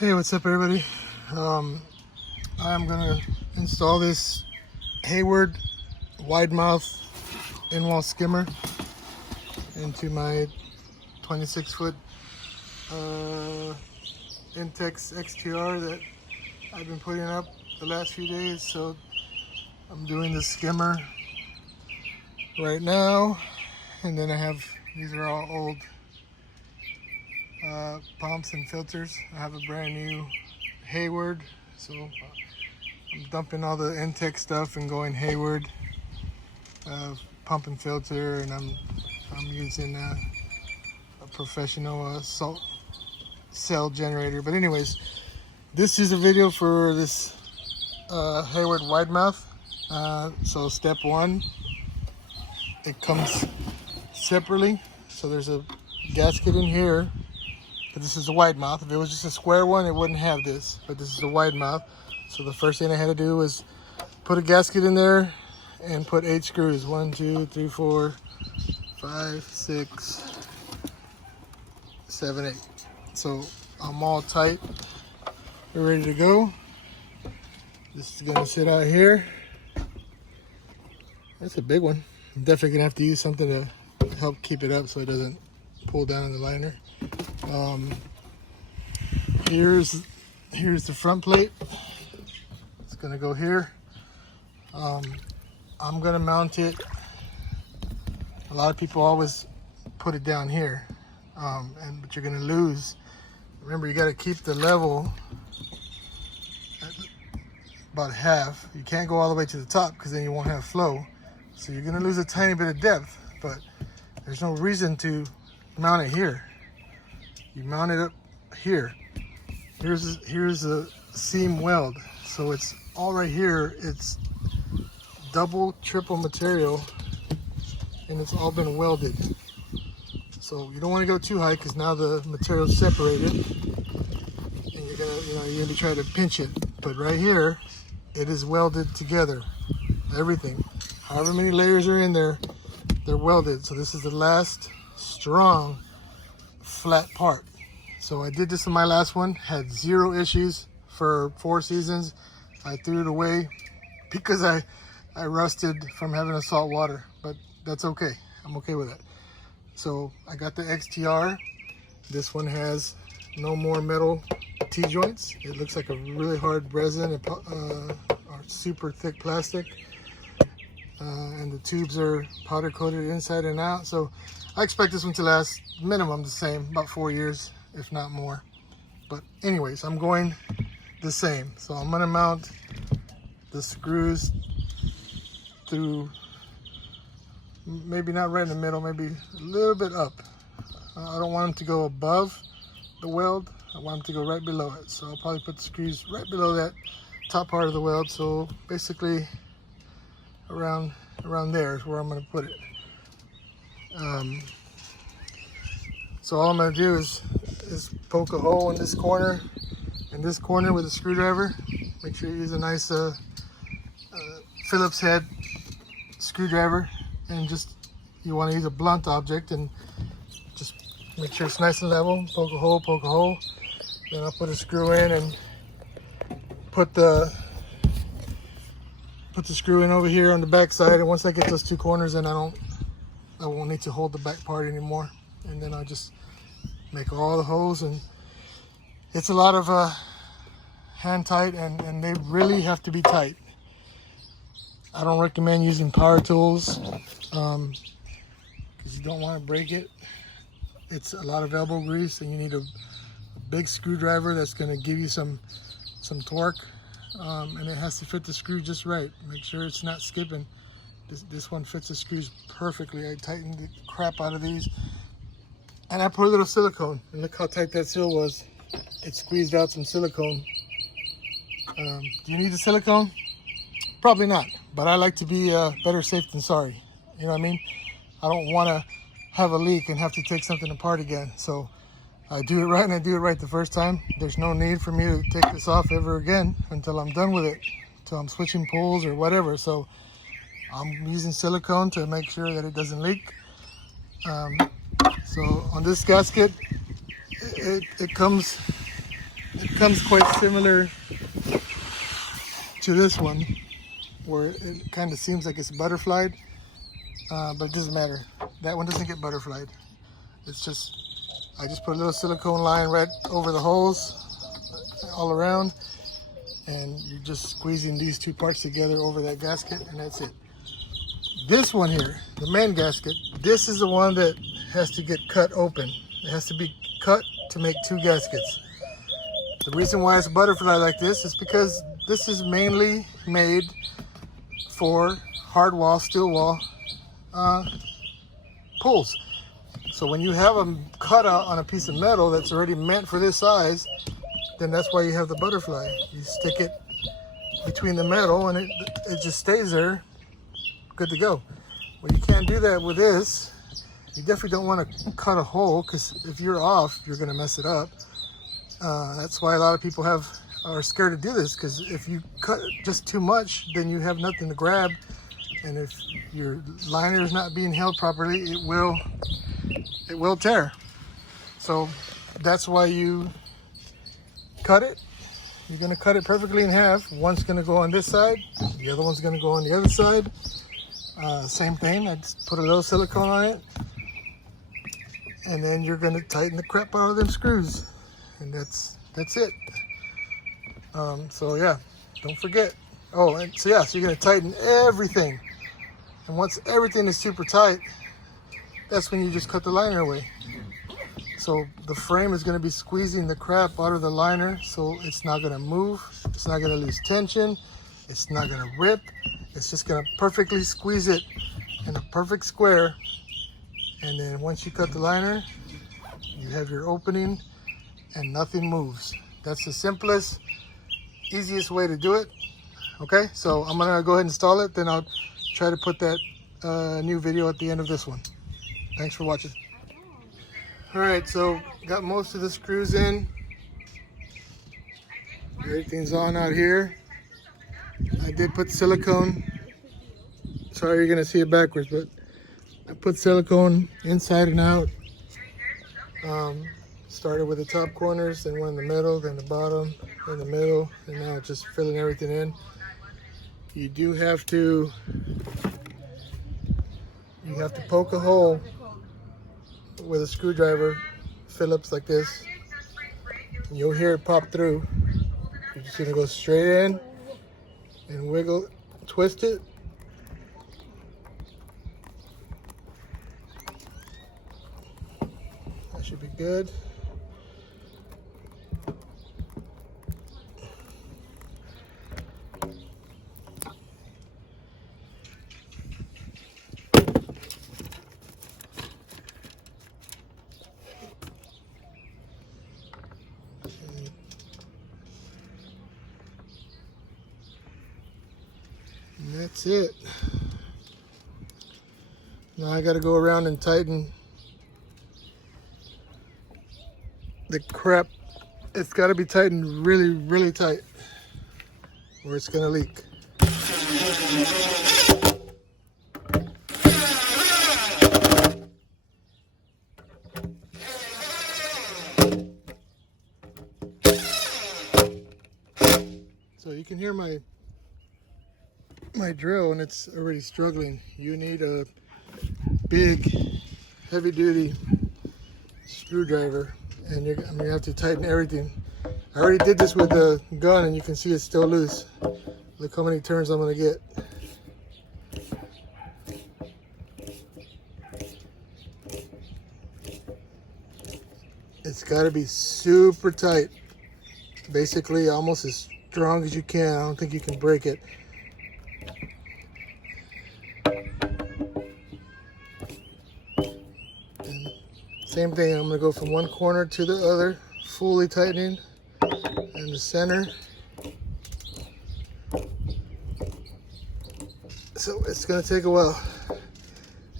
Hey, what's up everybody? I'm gonna install this Hayward wide mouth in-wall skimmer into my 26-foot Intex XTR that I've been putting up the last few days. So I'm doing the skimmer right now, and then I have, these are all old pumps and filters. I have a brand new Hayward, so I'm dumping all the Intex stuff and going Hayward pump and filter, and I'm using a professional salt cell generator. But anyways, this is a video for this Hayward wide mouth. So step one, it comes separately. So there's a gasket in here. But this is a wide mouth. If it was just a square one, it wouldn't have this. But this is a wide mouth. So the first thing I had to do was put a gasket in there and put 8 screws. 1, 2, 3, 4, 5, 6, 7, 8. So I'm all tight. We're ready to go. This is gonna sit out here. That's a big one. I'm definitely gonna have to use something to help keep it up so it doesn't pull down in the liner. Here's the front plate. It's gonna go here. I'm gonna mount it. A lot of people always put it down here, but you're gonna lose. Remember, you gotta keep the level at about half. You can't go all the way to the top because then you won't have flow. So you're gonna lose a tiny bit of depth, but there's no reason to mount it here. You mount it up here. Here's a seam weld. So it's all right here. It's double, triple material, and it's all been welded. So you don't want to go too high because now the material's separated, and you're gonna be trying to pinch it. But right here, it is welded together. Everything, however many layers are in there, they're welded. So this is the last strong flat part. So I did this in my last one, had 0 issues for 4 seasons. I threw it away because I rusted from having a salt water, but that's okay. I'm okay with that. So I got the XTR. This one has no more metal T-joints. It looks like a really hard resin or super thick plastic. And the tubes are powder coated inside and out. So I expect this one to last minimum the same, about 4 years, if not more. But anyways, I'm going the same. So I'm gonna mount the screws through, maybe not right in the middle, maybe a little bit up. I don't want them to go above the weld. I want them to go right below it. So I'll probably put the screws right below that top part of the weld. So basically around there is where I'm going to put it. So all I'm going to do is poke a hole in this corner with a screwdriver. Make sure you use a nice Phillips head screwdriver, and just, you want to use a blunt object and just make sure it's nice and level. Poke a hole. Then I'll put a screw in and put the screw in over here on the back side. And once I get those 2 corners in, I won't need to hold the back part anymore. And then I'll just make all the holes. And it's a lot of hand tight, and they really have to be tight. I don't recommend using power tools because you don't want to break it. It's a lot of elbow grease, and you need a big screwdriver that's going to give you some torque. And it has to fit the screw just right. Make sure it's not skipping. This one fits the screws perfectly. I tightened the crap out of these, and I put a little silicone, and look how tight that seal was. It squeezed out some silicone. Do you need the silicone? Probably not, but I like to be better safe than sorry. You know what I mean? I don't want to have a leak and have to take something apart again. So I do it right, and I do it right the first time. There's no need for me to take this off ever again until I'm done with it, until I'm switching pulls or whatever. So I'm using silicone to make sure that it doesn't leak. So on this gasket, it comes it comes quite similar to this one, where it kind of seems like it's butterflied, but it doesn't matter. That one doesn't get butterflied. It's just, I just put a little silicone line right over the holes all around, and you're just squeezing these two parts together over that gasket, and that's it. This one here, the main gasket, this is the one that has to get cut open. It has to be cut to make two gaskets. The reason why it's a butterfly like this is because this is mainly made for hard wall, steel wall pulls. So when you have a cutout on a piece of metal that's already meant for this size, then that's why you have the butterfly. You stick it between the metal and it just stays there, good to go. Well, you can't do that with this. You definitely don't want to cut a hole, because if you're off, you're going to mess it up. That's why a lot of people are scared to do this, because if you cut just too much, then you have nothing to grab, and if your liner is not being held properly, it will tear. So that's why you cut it. You're going to cut it perfectly in half. One's going to go on this side, the other one's going to go on the other side. Same thing, I just put a little silicone on it, and then you're going to tighten the crap out of them screws, and that's it. So yeah, don't forget. Oh, and so yeah, so you're going to tighten everything, and once everything is super tight, that's when you just cut the liner away. So the frame is going to be squeezing the crap out of the liner, so it's not going to move, it's not going to lose tension, it's not going to rip. It's just going to perfectly squeeze it in a perfect square, and then once you cut the liner, you have your opening and nothing moves. That's the simplest, easiest way to do it. Okay, so I'm going to go ahead and install it, then I'll try to put that new video at the end of this one. Thanks for watching. Alright, so got most of the screws in. Everything's on out here. I did put silicone. Sorry, you're gonna see it backwards, but I put silicone inside and out. Started with the top corners, then one in the middle, then the bottom, then the middle, and now just filling everything in. You do have to, poke a hole with a screwdriver, Phillips like this, and you'll hear it pop through. You're just gonna go straight in and wiggle, twist it. That should be good. And that's it. Now I got to go around and tighten the crap. It's got to be tightened really, really tight, or it's going to leak. So you can hear my drill, and it's already struggling. You need a big, heavy-duty screwdriver, and you're going to have to tighten everything. I already did this with the gun, and you can see it's still loose. Look how many turns I'm going to get. It's got to be super tight, basically almost as strong as you can. I don't think you can break it. And same thing, I'm going to go from one corner to the other, fully tightening, and the center. So it's going to take a while,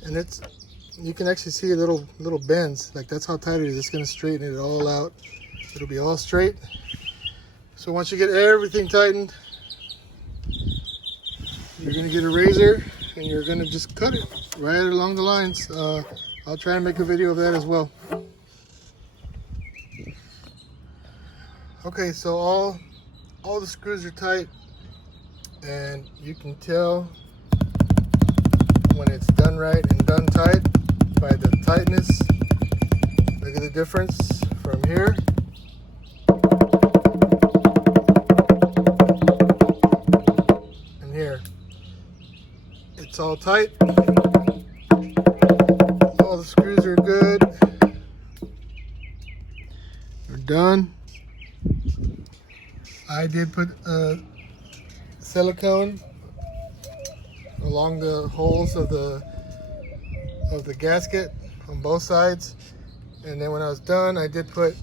and you can actually see little bends. Like, that's how tight it is. It's going to straighten it all out. It'll be all straight. So once you get everything tightened, you're going to get a razor and you're going to just cut it right along the lines. I'll try and make a video of that as well. Okay, so all the screws are tight, and you can tell when it's done right and done tight by the tightness. Look at the difference from here and here. It's all tight. All the screws are good. We're done. I did put silicone along the holes of the gasket on both sides, and then when I was done, I did put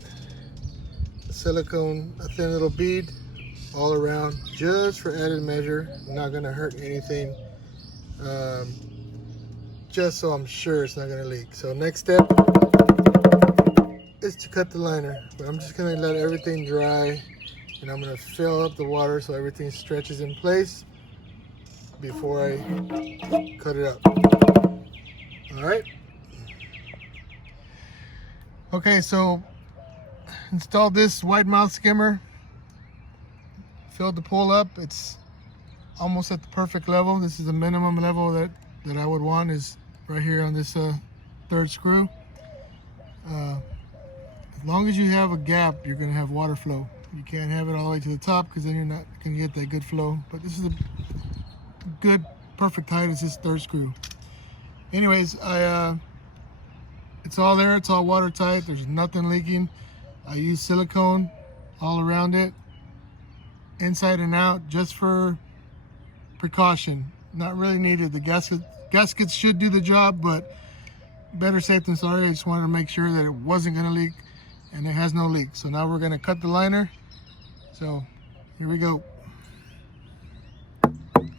silicone, a thin little bead all around, just for added measure. Not gonna hurt anything, just so I'm sure it's not gonna leak. So next step is to cut the liner, but I'm just gonna let everything dry, and I'm gonna fill up the water so everything stretches in place before I cut it up. All right. Okay, so installed this wide mouth skimmer, filled the pool up. It's almost at the perfect level. This is the minimum level that I would want, is right here on this third screw. As long as you have a gap, you're gonna have water flow. You can't have it all the way to the top, because then you're not gonna get that good flow. But this is a good, perfect height. It's this third screw. Anyways, it's all there. It's all watertight. There's nothing leaking. I use silicone all around it, inside and out, just for precaution. Not really needed. The gaskets should do the job, but better safe than sorry. I just wanted to make sure that it wasn't going to leak, and it has no leak. So now we're going to cut the liner. So here we go.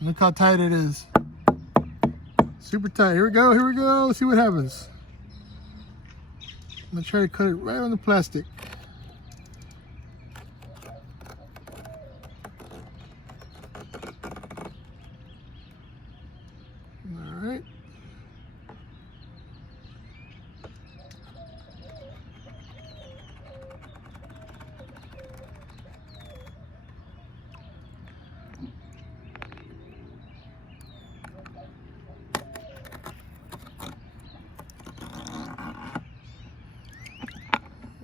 Look how tight it is. Super tight. Here we go. Here we go. Let's see what happens. I'm going to try to cut it right on the plastic. All right.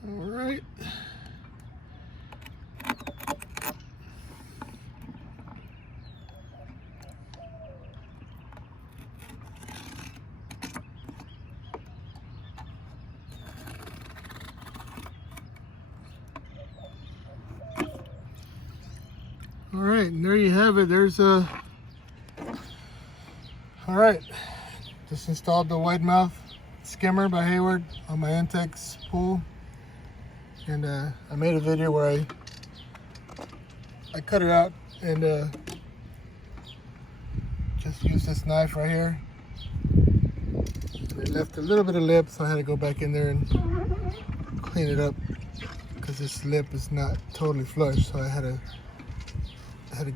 All right. All right, and there you have it. There's a. All right, just installed the wide mouth skimmer by Hayward on my Intex pool, and I made a video where I cut it out and just used this knife right here. It left a little bit of lip, so I had to go back in there and clean it up, because this lip is not totally flush, so I had to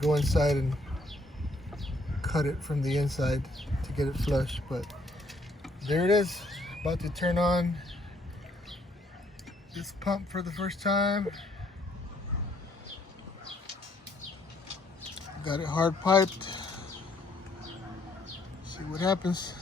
go inside and cut it from the inside to get it flush. But there it is, about to turn on this pump for the first time. Got it hard piped. See what happens.